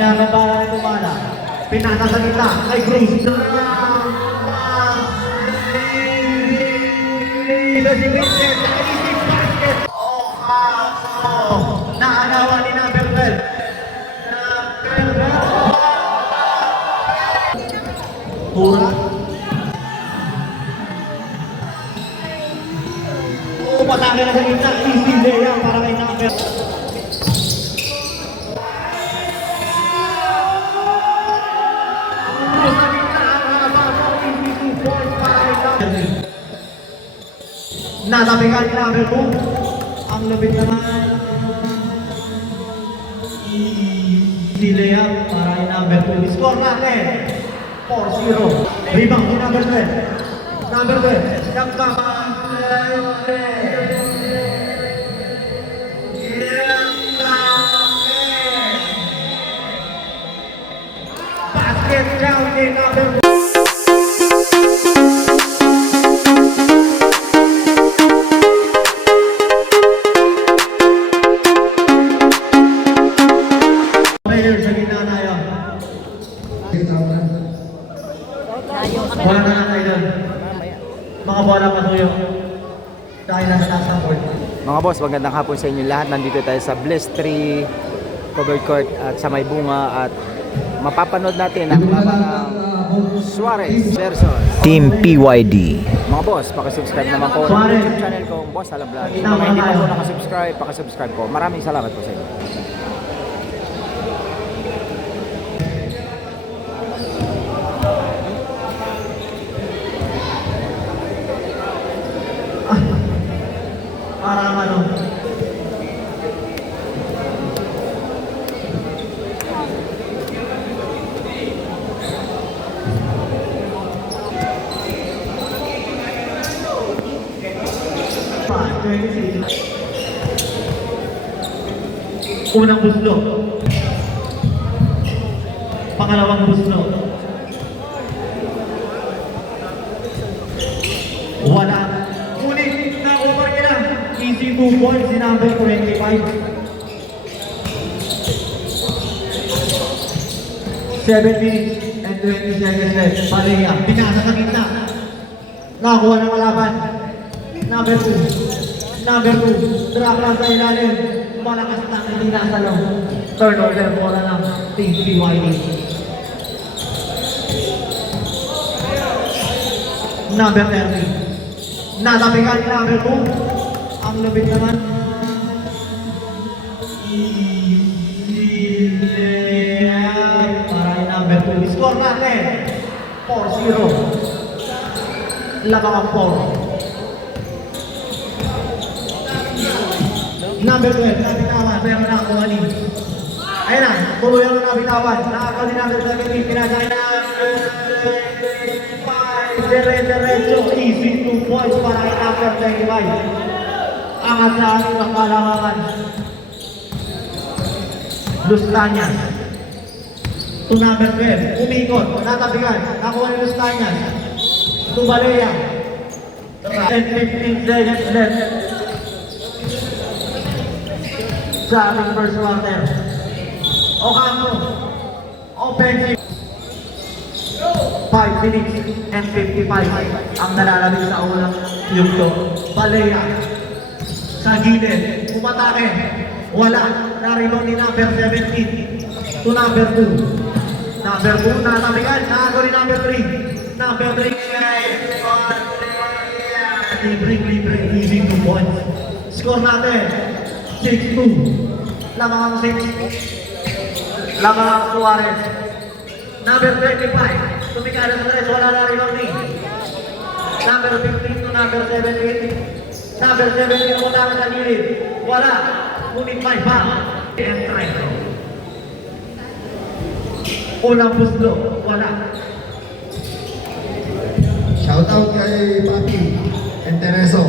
Pinakabala ng tumala. Pinasa sa gitna kay Grace. Si Vincent, nakaisip basket. Naanawa ni number 12. Tura. Patake na sa gitna. Easy layup para kay number. Natabigan ni number 2. Ang labit naman. Easy layup para kay number 2. Score natin 4-0. Rebound ni number 12. Number 12. Basket down ni number 2. Bola na natin doon. Mga bola patuyo. Dahil nasa taas ng court. Mga boss, magandang hapon sa inyo lahat. Nandito tayo sa Bliss 3 covered court at sa May Bunga at mapapanood natin ang laban ng Suarez versus Team PYD. Mga boss, pakisubscribe naman po ng YouTube channel ko, Boss Alam Vlog. Kung hindi pa po nakasubscribe, pakisubscribe po. Maraming salamat po sa inyo. Parang ano. Unang buslo. Pangalawang buslo. Wala. Ngunit na-over nila. Easy 2 points si number 25. 7 minutes and 20 seconds left. Palea, pinasa sa gitna. Nakakuha ng malaban. Number 2. Number 2. Drop lang sa ilalim. Malakas na hindi nasa loob. Turnover bola ng Team PYD. Number 30. Natabigan ni number 2. Ang labit naman. Para kay number 2. Score natin 4-0. Labang ang 4. Number 12, nabitawan, pero nakakuha ni. Ayan na, tuloy ang nabitawan. Nakakaw ni number 17, pinasakay na dire-diretso, easy 2 points para kay number 25. Angat sa ating ang kalamangan. Lustanyas. To number 12, umikot, natabigan, nakuha ni Lustanyas. To Balea. 10-15 seconds left. Sa ating first quarter. Ocampo, offensive. 5 minutes and 55 ang nalalabig sa unang yugto. Balea sa gilid, umatake. Wala, na-rebound ni number 17 to number 2. Number 2, natabigan, nakago ni number 3. Number 3, libre, easy 2 points. Score natin 6-2. Lamang ang 6. Lamang ang Suarez. Number 25. Tumikala sa tres. Wala na rin ni. Number 15 to number 17. Number 17 umutama sa gilid. Wala. Ngunit may foul. And try. Unang buslo. Wala. Shoutout kay Papi and Tereso.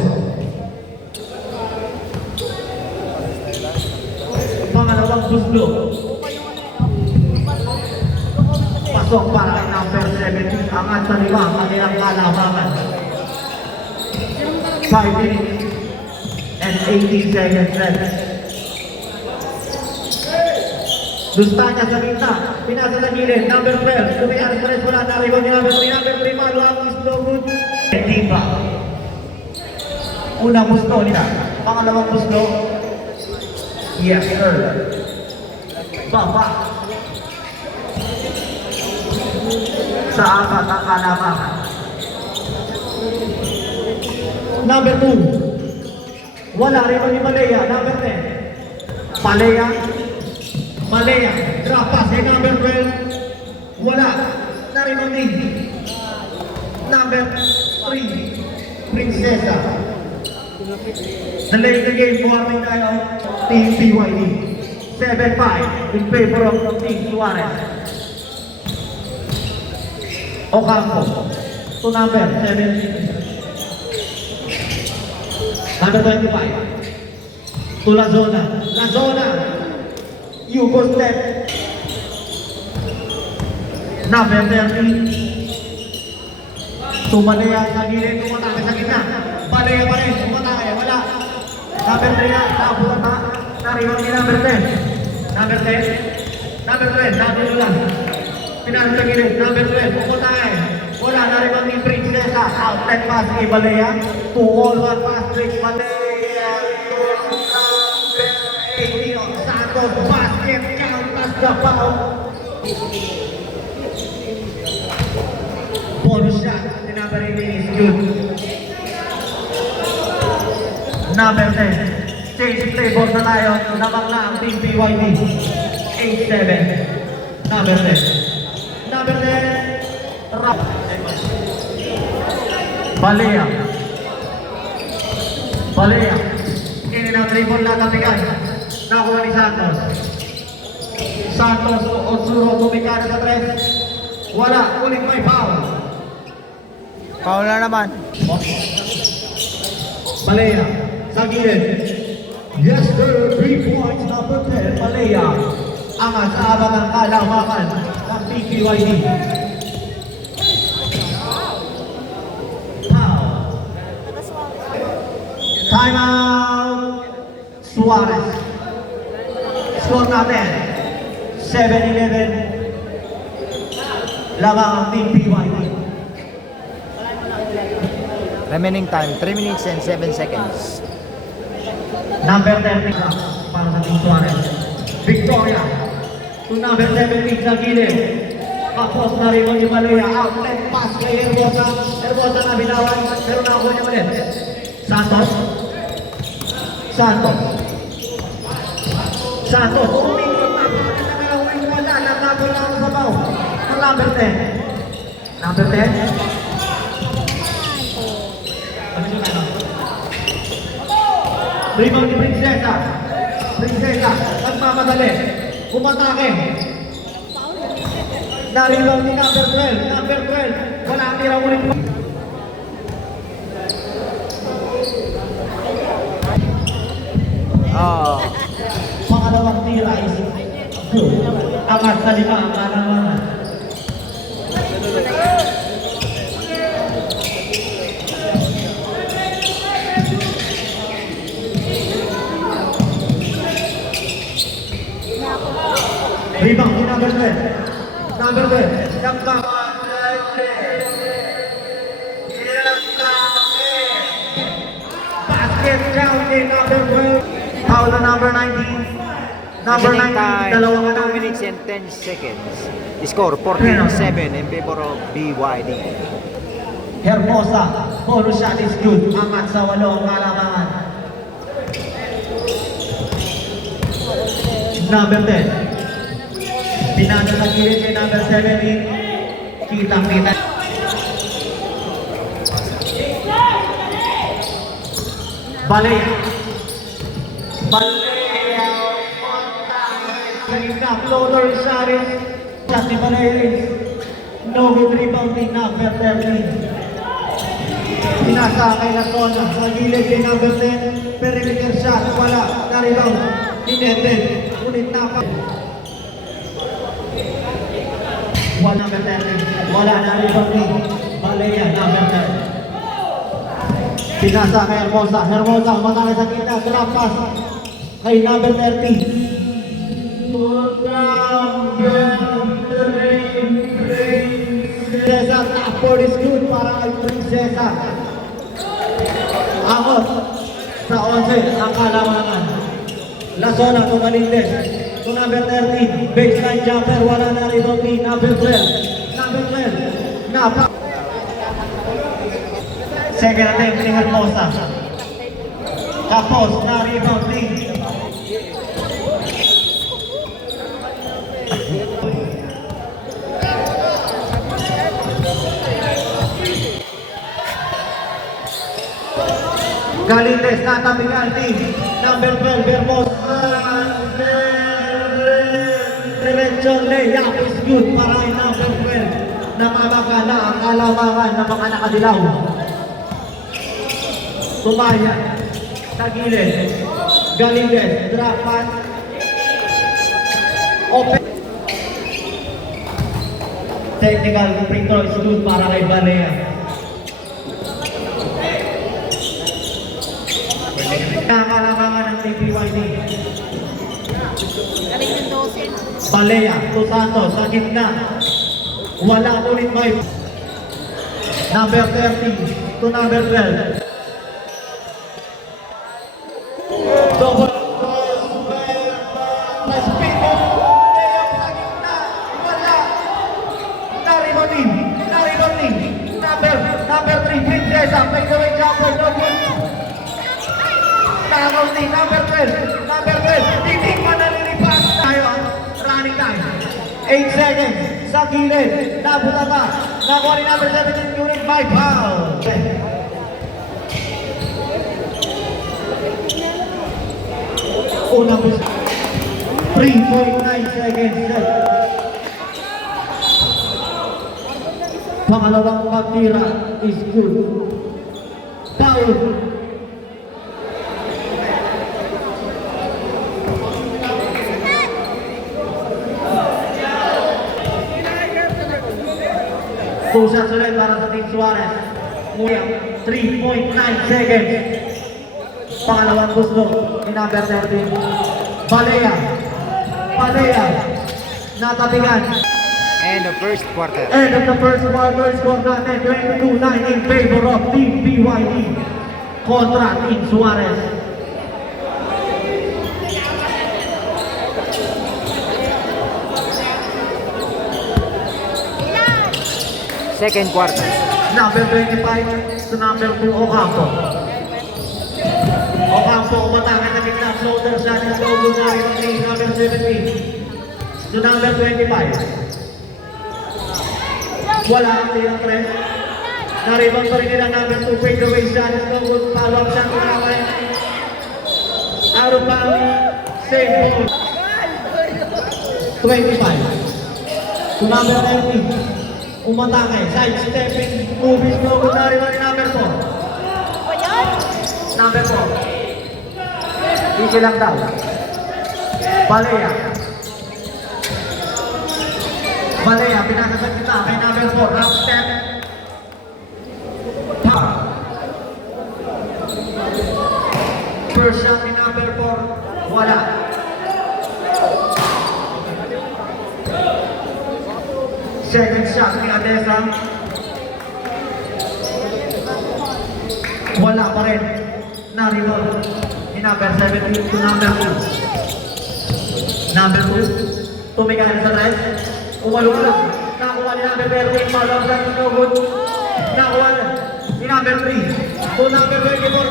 Pangalawang buslo. Pasok para kay number 17. Angat sa lima. Kanilang kalabangan. 5 minutes and 18 seconds left. Dustanya sa gitna, pinasa sa gilid, number 12, Lumiares Perez, wala na rebound ni number 3, number 3, Maluang is no good. Diba? Unang gusto nila, pangalawang gusto, yes sir. Baba. Sa apat ang kalamangan. Number 2, wala rebound ni Malaya, number 10. Malaya, drop pass kay number 12. Wala. Na-rebound din. Number 3, Princesa. Delay the game, warning tayo. Team PYD. 7-5 in favor of Team Suarez. Ocampo to number 17. Number 25. To Lazona. Yugo step. Number 30. Tumalaya sa gilid, tumatake sa gitna. Balaya pa rin, tumatake, wala. Number 3 na, nabuhat na. Nariwan ni number 10. Number 10. Number 12, nabuhat lang. Pinasa sa gilid, number 12, tumatake. Wala, nariwan ni Princesa. Outlet pass kay Balaya. 2-all-1 pass, Trick Balaya. Santos basket counts the foul. Bonus shot. The number 18 is good. Number 10. Change playboard na tayo. Namang na ang Team PYD. 8-7. Number 10. Number 10. Balea. In and out dribble na tapigan. Nakuha ni Santos. Otsuro tumikari sa 3. Wala, ulit may foul. Foul na naman. Balea, sa gilid. Yes sir, 3 points, number 10, Balea. Angat sa abang ng kalamangan ng PPYD. Foul. Time out. Suarez. Score natin, 7-11. Lamang ang Team PYD. Remaining time, 3 minutes and 7 seconds. Number 30 para sa Team Suarez. Victoria. To number 17 sa gilid. Kapos na rin ni Malaya. Outlet pass kay Herbosa. Herbosa na binawan. Pero nakakuha niya ulit. Santos. Umingin na pa. Nakawin wala. Nakabol na ako sa baw. Ang number 10. Number 10. Rebound ni Princesa. Nagmamadali. Umatake. Na-rebound ni number 12. Wala ang tira ulit. Pangalawang tira is good. Angat sa 5 ang kalamangan. Rebound ni number 12. Basket count ni number 12. Foul na number 19. Number Remaining 19, time, dalawang 2 minutes and 10 seconds. Score 14-7 in favor of BYD. Hermosa, bonus shot is good. Angat sa 8 ang kalamangan. Number 10. Pinasa sa gilid kay number 17. Kitang-kita. Balea. Sa gitna, floater shot is shot ni Balea is no good rebounding number 13. Pinasa kay Lazona sa gilid kay number 10. Perimeter shot, wala. Na-rebound. Ineted. Ulit na pa. Wala number 10. Wala na rebounding. Balea number 10. Pinasa kay Hermosa. Matangay sa kita. Drop pass kay number 30. ball is good para kay Prinsesa. Akot sa 11 ang kalamangan. Lasona to Malindes. To number 13, baseline jumper, wala na rebound ni number 12. Number 12, napa. Second attempt ni Hermosa. Tapos na rebound ni Galindes, natabigan ni number 12, Hermosa. Diretso layup is good para kay number 12. Napabakala ang kalamangan ng mga nakadilaw. Tumaya sa gilid. Galindes, drop pass. Open. Technical free throw is good para kay Balea. Kalamangan ng TPYD. Galing ng 12. Balea, to Santos, sa gitna. Wala ulit may number 30 to number 12. Double plus people. Layup sa gitna. Wala. Naribonin. Number 3, Prinsesa. Fadeaway jumper. No good. Nakakauti, number 12, titig pa nalilipas tayo, running time, 8 seconds, sa gilid, nabuta pa, nakuha ni number 17, unit by foul. Unang 3.9 seconds, pangalawang pagtira is good, foul. Pusat ulit para sa Team Suarez. Muyang 3.9 seconds. Pangalawang gusto ni number 13. Balea. Natabigan. End of first quarter. End of the first quarter. Score natin 22-9 in favor of Team BYD kontra Team Suarez. Second quarter. Number 25 to number 2, Ocampo. Ocampo, umatangan na gitna, floater siya ng logo na rin ni number 17 to number 25. Wala ang tirang press. Naribang pa rin nila number 2, fadeaway siya ng logo, follow-up siya ng nakakay. Out of bounds, save ball. 25 to number 19. Umatake, side stepping, movies logo na rin ni number 4. Number 4. Easy lang daw. Balea, pinasasag kita kay number 4. Half step. First shot ni number 4. Wala. Second shot ni Adesa. Wala pa rin. Na-rebound ni number 17 to number 2. Number 2. Tumingin sa drive. Umalong lang. Nakuha ni number 13. Follow-up sa no good. Nakuha ni number 3. To number 24.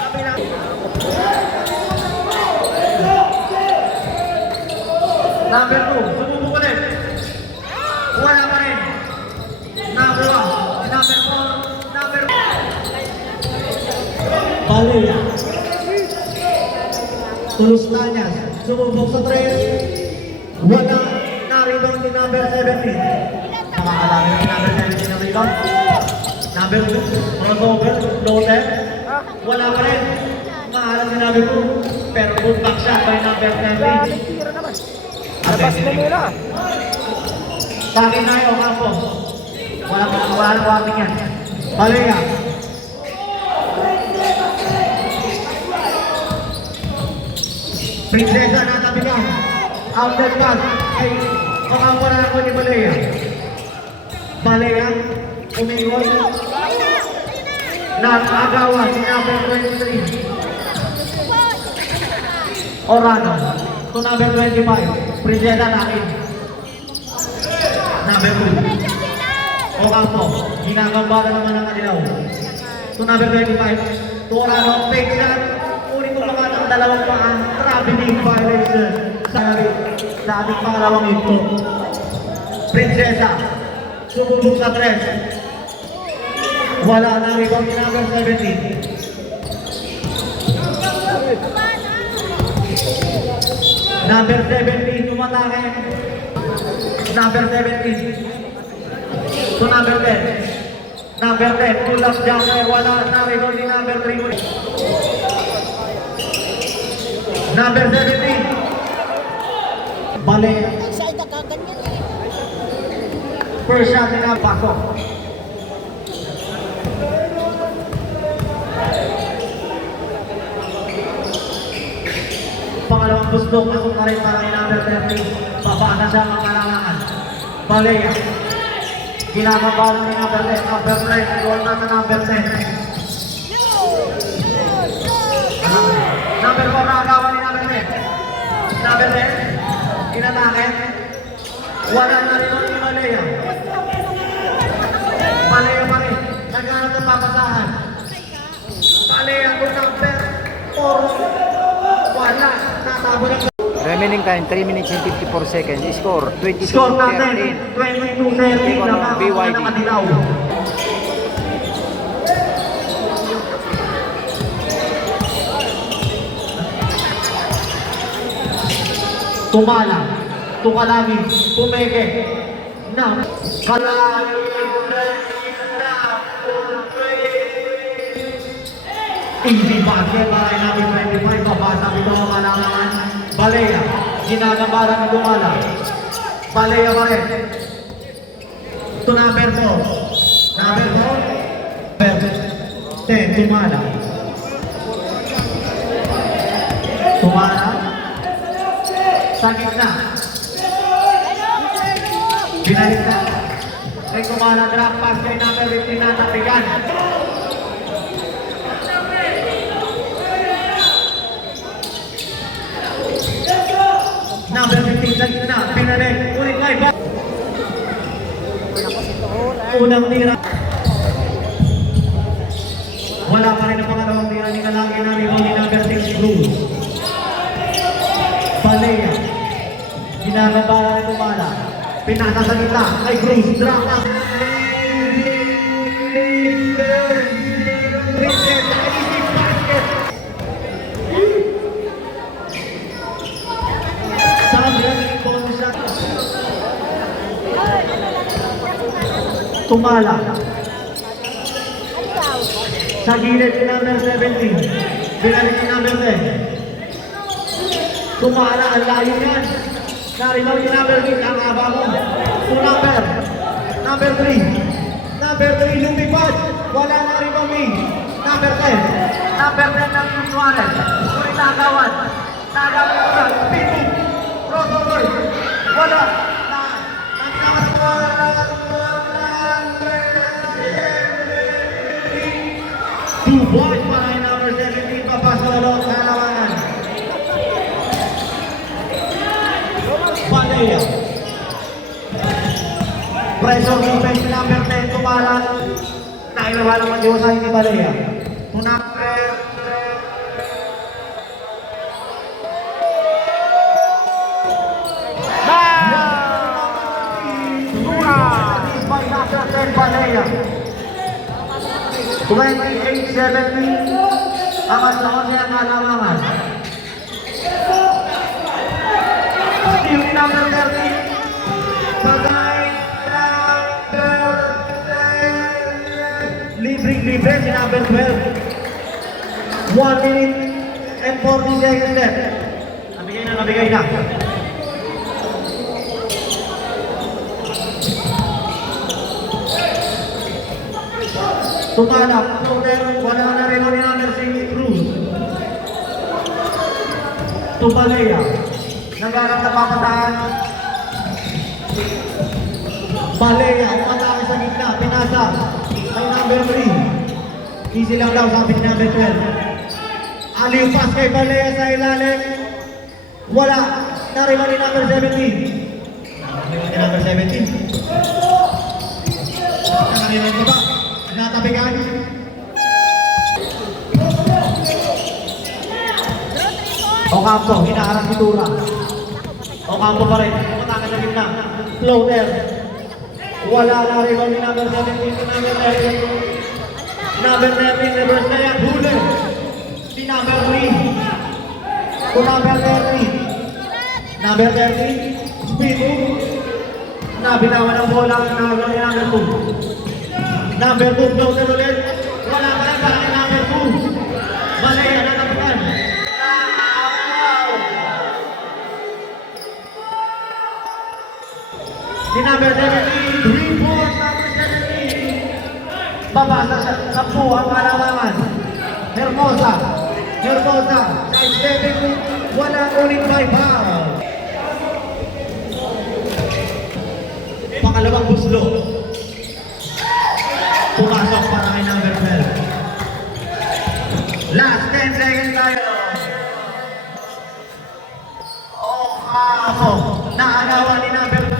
Sabi na. Number 2. Sumubok ulit. Wala pa rin. Nakuha. Number 4. Number 4. Balea. Tulos Tanyas. Sumubok sa 3. Wala. Na-rebound ni number 17. Nakakalami ni number 17 na rebound. Number 2. Crossover. Floater. Wala pa rin. Maalam ni number 2. Pero good back shot by number 17. Labas na nila. Sa akin na yung kampo. Wala warning yan. Balea. Prinsesa na tabigan. Outlet pass. Ay, makamura ako ni Balea. Balea. Tumingol. Nag-agawan si number 23. Orano. To number 25. Presenta natin. Number 2. Ocampo. Ginagambala naman ang kanilaw. To number 25. To Orano. Take shot. Ulit ko naman ang dalawang paan. Traveling violation. Sa ating pangalawang ito. Prinsesa. Sumubog sa 3. Wala na rebound ni number 17. Number 17, tumatake. Number 17. To number 10. Number 10, pull up jumper. Wala na rebound ni number 3. Number 17. Bale. First shot ni number pasok. Pangalawang gusto, pasok na rin para kay number 30. Babasa siya mga kalangan. Balea. Ginagabalan ni number 10. Number 10. Goal na sa number 10. Number 4 nakagawa ni number 10. Number 10. Inatake. Wala na rin ni Balea. Balea pa rin. Naghanap ng papasahan. Balea to number 4. Wala. Natabo na. Remaining time 3 minutes and 54 seconds. Score 22-13. Score natin, 22-13 na BYD. mga kanilaw. Tumala, tukalagi, pumeke, na, kalagi, easy basket para kay number 25, babasa ito ang malangan. Balea, ginagabaran ng Tumala. Balea pa rin. To number 4. Number 4. 10, Tumala. Tumala. Sa gitna. Binalik na. Kay Tumala, drop pass kay number 15 na napigan. Number 15 sa gitna, pinalik, ulit na iba. Unang tira. Wala pa rin ang pangalawang tira ni Kalagi na rebound ni number 6, Cruz. Balea. Ginagabala ni Tumala. Pinasa sa gitna, kay Cruz, drop na. Tumala. Sa gilid ni number 17. Binalik ni number 10. Tumala, ang layo yan. Narilaw ni number 8, ang haba mo. To number 3. Number 3, lumipad. Wala na rin kami. Number 10. Number 10 ng Suarez. Ulit nagawan. Nagawan ko na. Pito. Crossover. Wala. Dubois para kay number 17, papasolo sa lawangan. Balea. Pressure defense ni number 10, Tumala. Nailawa naman yung usahin ni Balea. Number Balea. 28-17 ang asawa niya ng alamangan. Steal number 30. Pagay number 10. Libre si number 12. 1 minute and 40 seconds left. Nabigay na. Tumalak, wala na rin ni number 6, Cruz. Balea. Nagharap na papatahan. Balea, umatake sa gitna, pumasa kay number 3. Easy lang daw sabi ni number 12. Aliw pass kay Balea sa ilalim. Wala. Nariman ni number 17. Nariman ni number 17. Nariman ka ba? Natabigan. Ocampo, hinaharap si Tura. Ocampo pa rin. Pumatake sa gitna. Floater. Wala na rebound ni number 17 to number 11. Number 11, reverse na yan. Huli. Si number 3. To number 30. Number 30. Speed move. Nabinawan ang bola. Nabinawan ni number 2. Number 2, floater ulit. Wala pa rin para kay number 2. Balea na nabukan. Si number 17, rebound number 17. Babasa sa 10 ang kalamangan. Hermosa. Hermosa. Side stepping move. Wala ulit by foul. Pangalawang buslo. Pumasok para kay number 12. Last 10 seconds tayo. Ako. Naagawan ni number 12.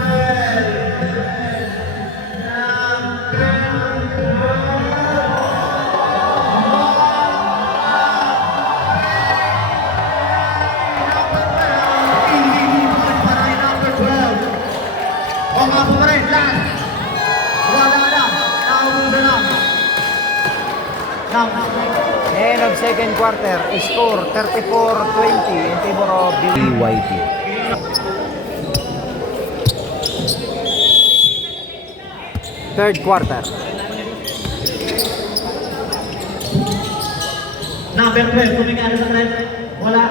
End of second quarter, score 34-20 in favor of BYP. Third quarter. Number 12, kumikala sa trend. Wala.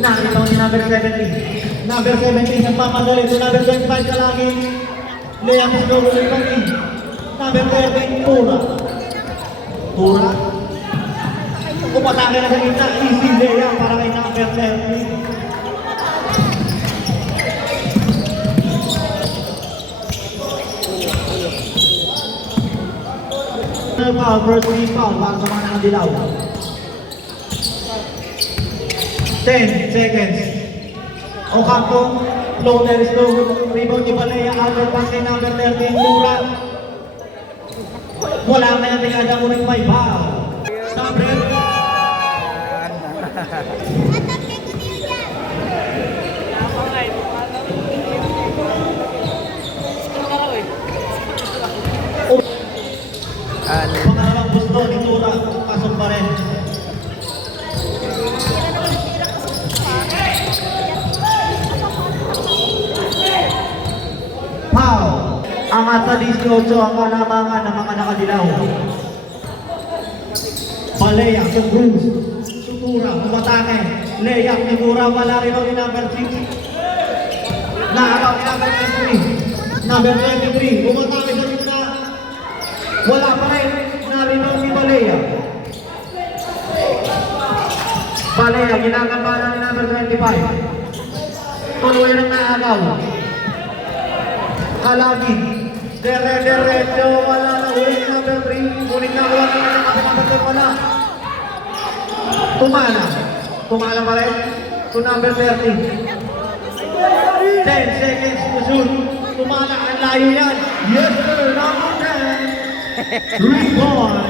Nakitaw ni number 17. Number 17, nagpapadali sa number 25 ka lagi. Lea Piscogo ulit pa rin. Number 13, Tura. Tura. Pumatake na sa gitna. Easy Lea para kay number 13. Foul, first free foul para sa mga nakadilaw. 10 seconds. Ocampo, floater is low. Rebound ni Balea, under pass kay number 13, Tura. Wala na yung tingada mo ng may foul. Stop red. Pangalawang gusto ni Tura, pasok pa rin. Foul. Ang asa 18 ang kalamangan ng mga nakadilaw. Balea, yung Bruce. Tura, umatake. Lea, ni Tura, wala rin ang number 6. Naaraw ni number 23. Number 23, umatake sa gitna. Wala pa rin. Narinaw ni Balea. Balea, ginagambala ni number 25. Tuloy ng naagaw. Kalagi. Dere-derecho. Wala na ulit number 3. Ngunit nakuha na ng kapatid wala. Tumala. Tumala pa rin. To number 30. 10 seconds to shoot. Tumala. Ang layo yan. Yes sir. Number 10. 3 point.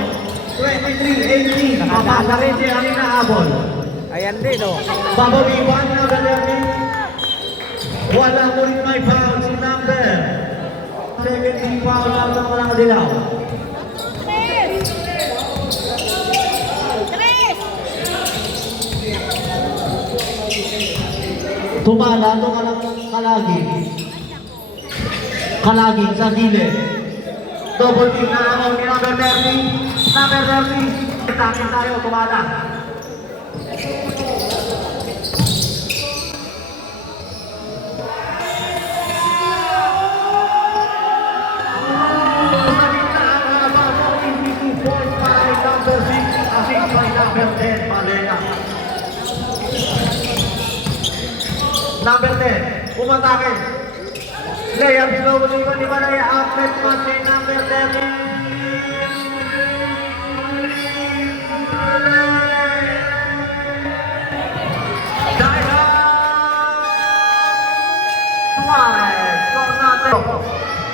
23-18. Papasa rin siya ang inaabol. Ayan din, oh. Babawiwan na ba natin? Wala mo rin may foul si number. 17 foul lang sa mga dilaw. Tumala, kalagi. Kalagi sa gilid. Double team na ako ni number 30. Number 30. Takin tayo, tumala. Number 10, umatake. Layup slowly ko ni Malaya. Outlet pass kay number 30. Suarez, score natin.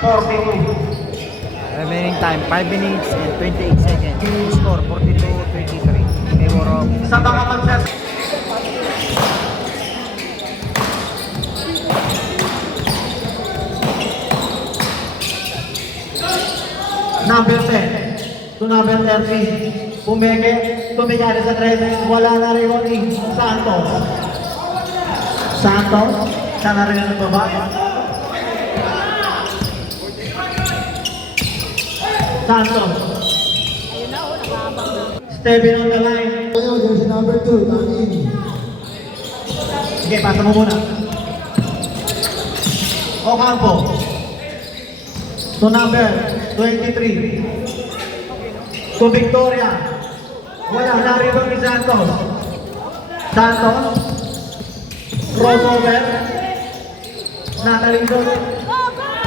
42. Remaining time, 5 minutes and 28 seconds. Score, 42-23. Favor of Sa mga magses... Number 10 to number 30. Pumeke, tumigari sa 13. Wala na rin ni Santos. Santos, siya na rin ang baba. Santos. Steven on the line. Ngayon, jersey number 2, Takin. Sige, pasa mo muna. Ocampo. To number 23. To Victoria. Wala na rin ni Santos. Santos. Crossover. Natalindot.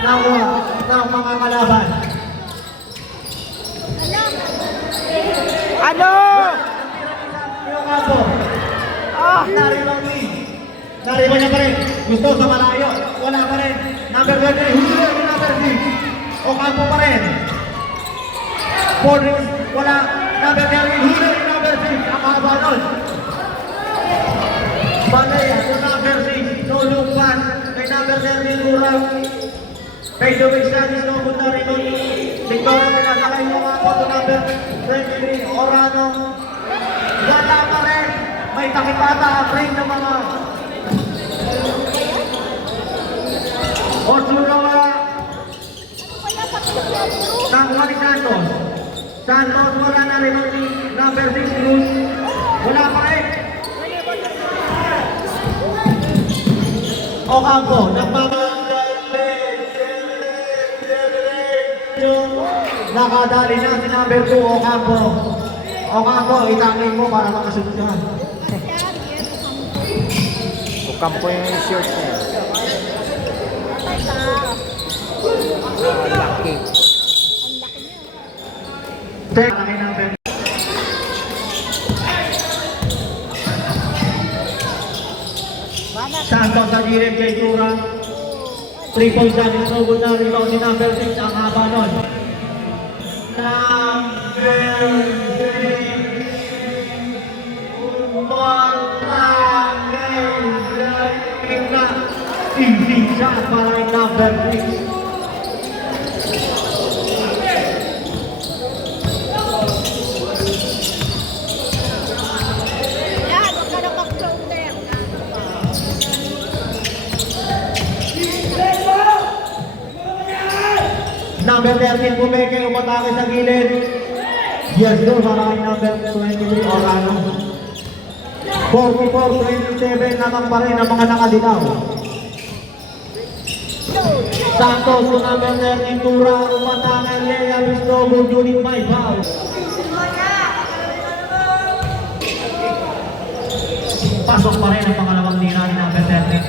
Nakuha ng mga kalaban. ano? Ocampo. Naribaw ni. Naribaw niya pa rin. Gusto sa malayo. Wala pa rin. Number 20. Huli ni number 6. Ocampo pa rin. Forward. Wala. Number 30. Huli ni number 6. Ang haba nun. Balay. Kung number 6. No look pass. Kay number 30. Lurang. Kay Joey Sanchez. No good na rin nun. Victoria pinasakay mo ako to number 23. Orano. Wala pa rin. May takipata. Bring ng mga Osurawa. Nakuha ni Santos. Santos wala na rin ni number 6 Cruz. Wala pa rin. Ocampo. Nakadali na si number 2 Ocampo. Ocampo, itangin mo para makasunod ka. Ocampo yung shirt niya. Lucky. Malaki number. Santos sa gilid kay Tura. 3 points sa akin. So good na rebound ni number 6 ang haba nun. Number 6. Easy shot para kay number 6. Number 13 Pumeke, umatake sa gilid. Yes, no, para kay number 23 Orano. 44-27 naman pa rin ang mga nakadilaw. Santos to number 13 Tura, umatake Lea Bistogo, unit 5 foul. Pasok pa rin ang pangalawang tira ni number 13.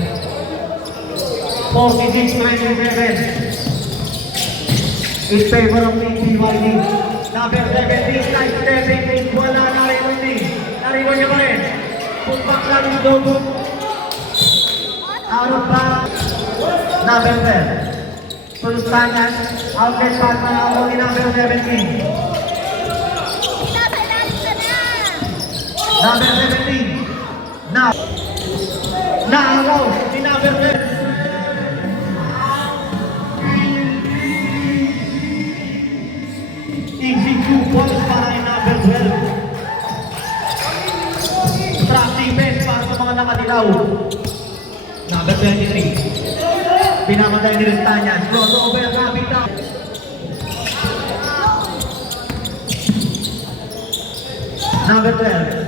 46-27. In favor of Team PYD. Number 17, side stepping, wala na rin ni. Nariwan niya pa rin. Putback lang yung dobo. Out of bounds. Number 10. Sulstanan, outlet pass na ako ni number 17. Number 17. Now. Naaraw ni number 10. Easy 2 points para kay number 12. Track defense para sa mga nakadilaw. Number 23. Pinamatay ni Ristanya. Crossover, rapid down. Number 12.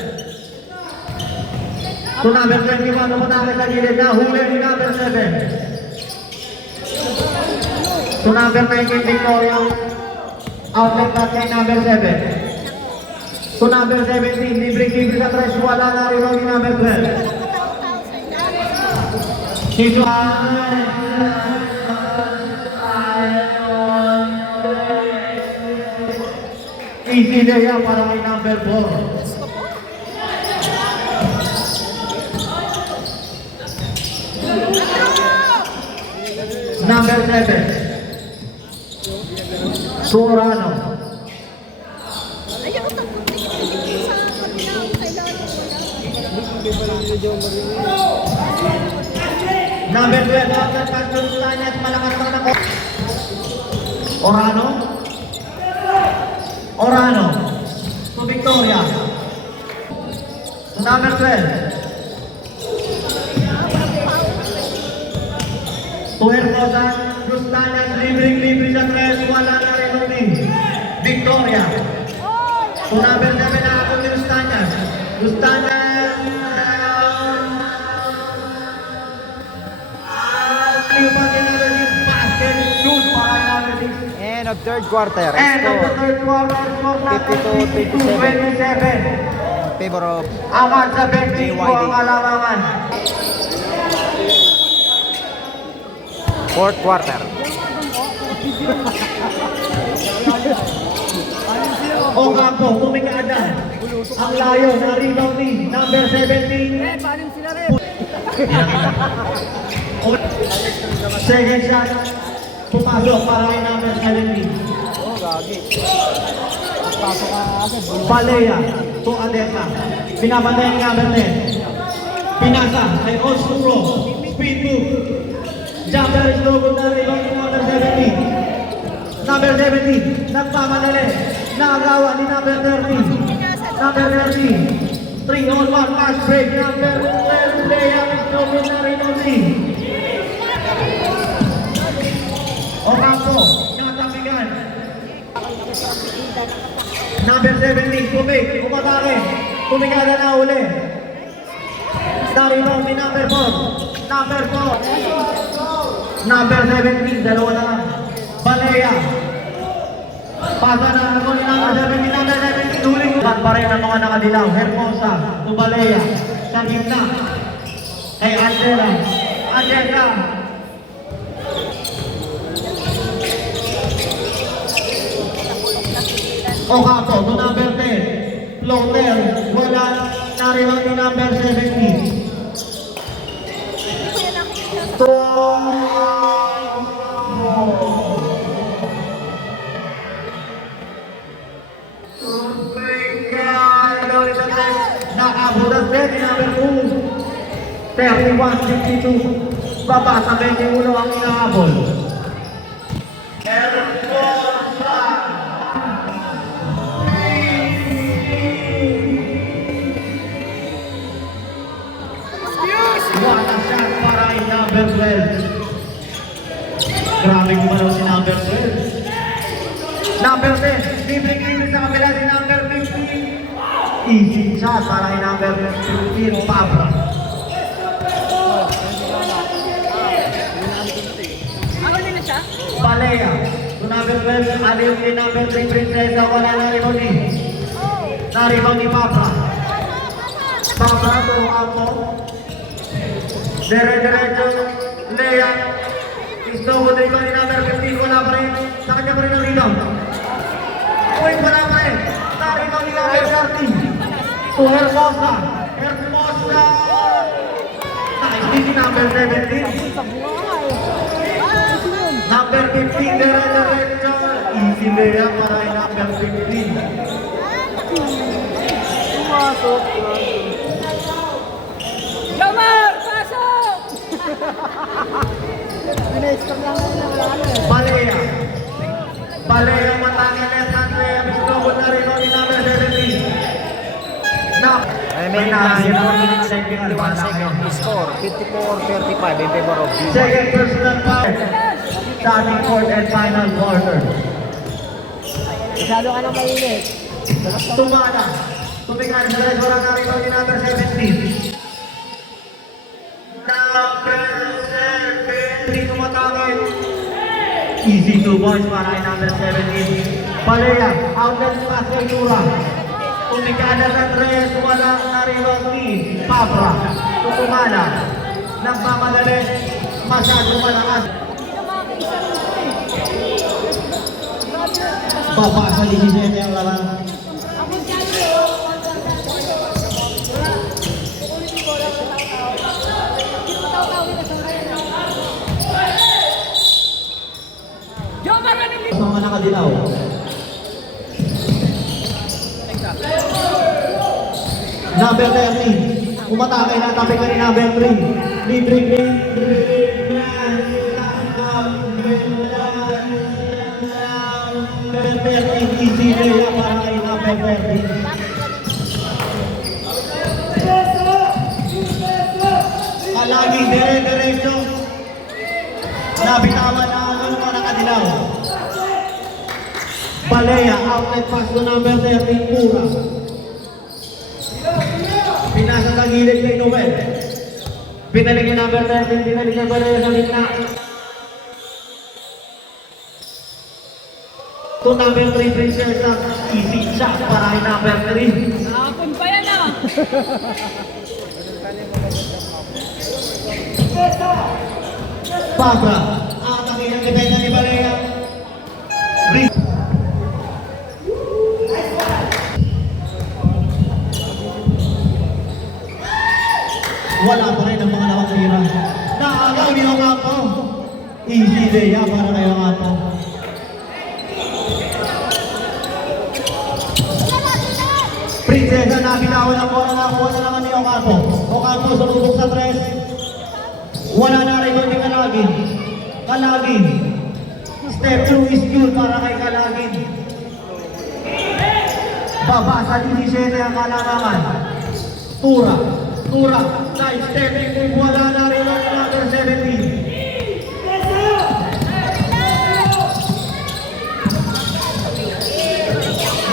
To number 21, umatake sa gilid na huli ni number 7. To number 19, Victoria. Outlet pass kay number 7. To number 17, libre-libre sa tres, wala na rin ni number 12. Si Suarez. Easy Lea para kay number 4. Number 7. Sorano. Ay, ako tapos tingin sa kanilang kailangan Number 12. Outside pass to Stanyas. Malakas na ako. Orano. Orano. To Victoria. To number 12. To Hermosa. Rustanyas. Libre sa 3. Wala na rin ulit. Victoria. To number 7 na ako ni Rustanyas. Rustanyas. End of third quarter. And of the Score third quarter, score na 52-27. 52-27. Favor of Angat sa benching ko JYD. ang alamangan. fourth quarter. O Campo, tumingada. Ang layo na rebound ni number 17. Second shot. Pumasok para kay number 17. Palea to Adeka. Pinapantay ni number 10. Pinasa kay Osuro. Speed move. Jumper is no good na rebound ni number 17. Number 17. Nagpamadali. Nakagawa ni number 30. Number 30. 3 on 1 fast break. Number 12. Lea is no good na rebound ni Ocampo, natabigan. Number 17, umatake. Tumigada na uli. Narino ni number 4. Number 4. Number 17, dalawa na lang. Balea. Pasa na ako ni number 17. Number 17, huling. Ba't pa rin ang mga nakadilaw? Hermosa, to Balea. Sa gitna. Kay Angela. Angela. Ocampo to number 10. Floater. Wala. Narino ni number 17. To Nakabot ang set ni number 2. 31-52. Baba sa 21 ang inahabol. What a shot para kay number 12. Grabe gumalaw si number 12. Number 10, libre sa kabila si number 15. Easy shot para kay number 15, Pabra. Ako na siya? Palea, to number 12, aliw ni number 3, Princesa, wala na rin ni. Naribaw ni Pabra. Pabra to Campo. Dire-diretso, Lea. Istogo na iba ni number 15, wala pa rin. Sa kanya pa rin ang rebound. Uy, wala pa rin. Naribaw ni number 13. To Hermosa. Hermosa. Nakikita si number 17. Number 15, dire-diretso. Easy Lea para kay number 15. Gamar! Pasok! Balea. Balea matangin left hand Lea. Mistogo na rin ni number 17. Remaining time 4 minutes and 51 seconds. Score 54-35 in favor of BYD. Second personal foul. Starting fourth and final quarter. Masyado ka na mainit. Tumana. Tumingan sa restaurant na rin ni number 17. Number 17 tumatawid. Easy 2 points para kay number 17. Palea, outlet pass kay Tura. Tumigada sa 3, wala na rin ni Pabra. Tutumana. Nagmamadali. Masyadong malakas. Papa sa 17 ang laban. Sa mga nakadilaw. Number 13. Umatake na tabi ka ni number 3. Libre green. Number 13. Easy layup para kay number 13. Palagi dire-diretso. Nabitawan na ano ng mga nakadilaw. Balea, outlet pass to number 13, Pura. Pinasa sa gilid kay Noel. Pinalik yung number 13, pinalik yung Balea sa gitna. To number 3, Princesa. Easy shot para kay number 3. Nakapon pa yan ah. Pabra, ang takinang depensa ni Balea. Wala pa rin ang mga nakatira. Naagaw ni Okapo. Easy layup para kay Okapo. Princesa, nabitawan ang bola, nakuha na naman ni Okapo. Okapo sumubok sa tres. Wala na rin doon ni Kalagin. Kalagin. Step 2 is good para kay Kalagin. Baba sa 17 ang kalamangan. Tura. Tura. Side stepping move. Wala na rin doon ni number 17.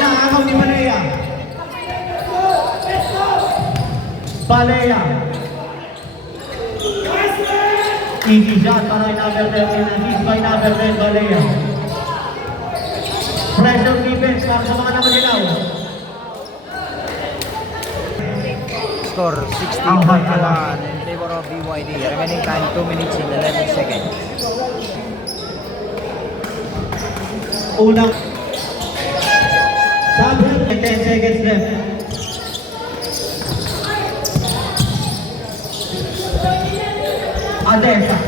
Nakakaw ni Balea. Balea. Easy shot para kay number 13. Assist by number 10, Balea. Pressure defense para sa mga namanilaw. Score 60-41 in favor of BYD. Remaining time 2 minutes and 11 seconds. Unang sabi, 10 seconds left. Adesa.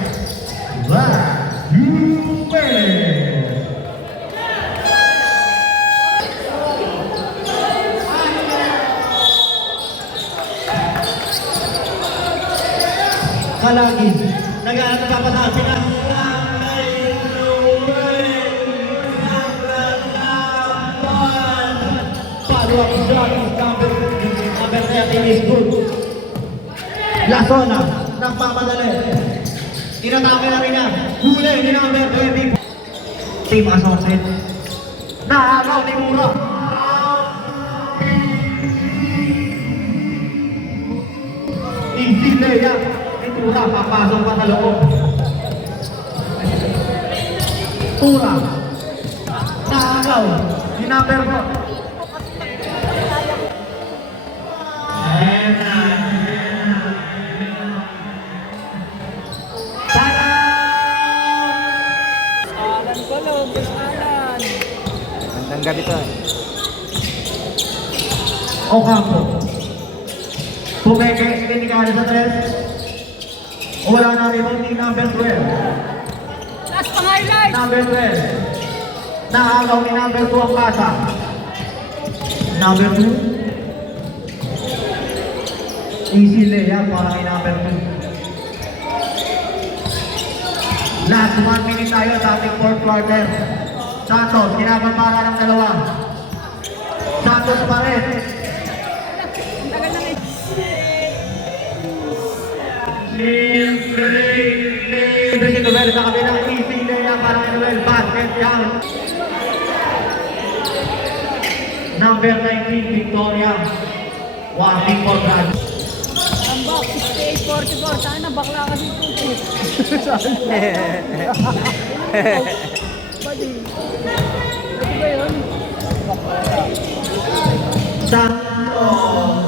Kalagin. Nag-aaral na papasahan sila. Follow-up shot is number 13 is good. Lasona, nagpapadali. Tinatake na rin niya. Huli ni number 20. Team assaulted. Naagaw ni Mura. Easy layup. Ni Tura, papasok pa sa loob. Tura. Naagaw ni number 4. Alan ko lang, Alan. Magandang gabi to. Ocampo. Pumeke, tinikala sa tres. Wala na rin ni number 12. Last pang highlight. Number 12. Naagaw ni number 2 ang pasa. Number 2. Easy layup para kay number 2. Last 1 minute tayo sa ating fourth quarter. Santos, kinaban para ng dalawa. Santos pa rin. Ang tagal na rin. Libre si Noel sa kabilang easy layup para kay Noel. Basket yan. Number 19, Victoria. Walking for God. Ang box, 68-44. Sana bakla kasi ito. Bali. Ito ba yun? Santos.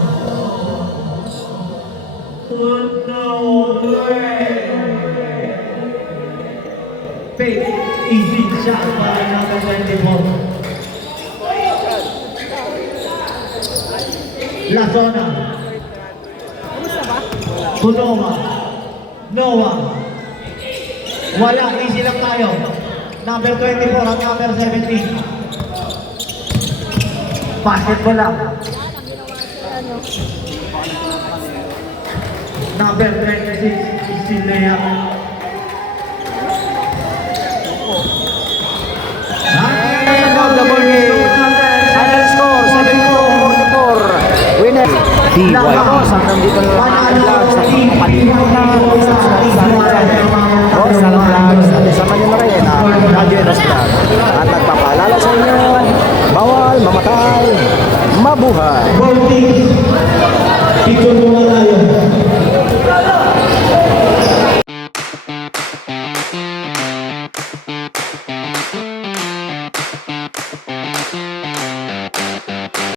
Faith, easy shot para number 24. La Zona. Kamusta ba? Tuloma. Noah. Wala, easy lang tayo. number 24 at number 17. Basketball lang. Number 26, si Lea. End of the ball game. Final score, 74-44. Winner. TY Boss. Hanggang dito na lang ang vlogs. Palimutan na subscribe sa ating channel. Boss, Alam Vlogs. At isama nyo na rin ang Radio Enos Vlog. At nagpapaalala sa inyo, bawal mamatay, mabuhay. Picture muna tayo.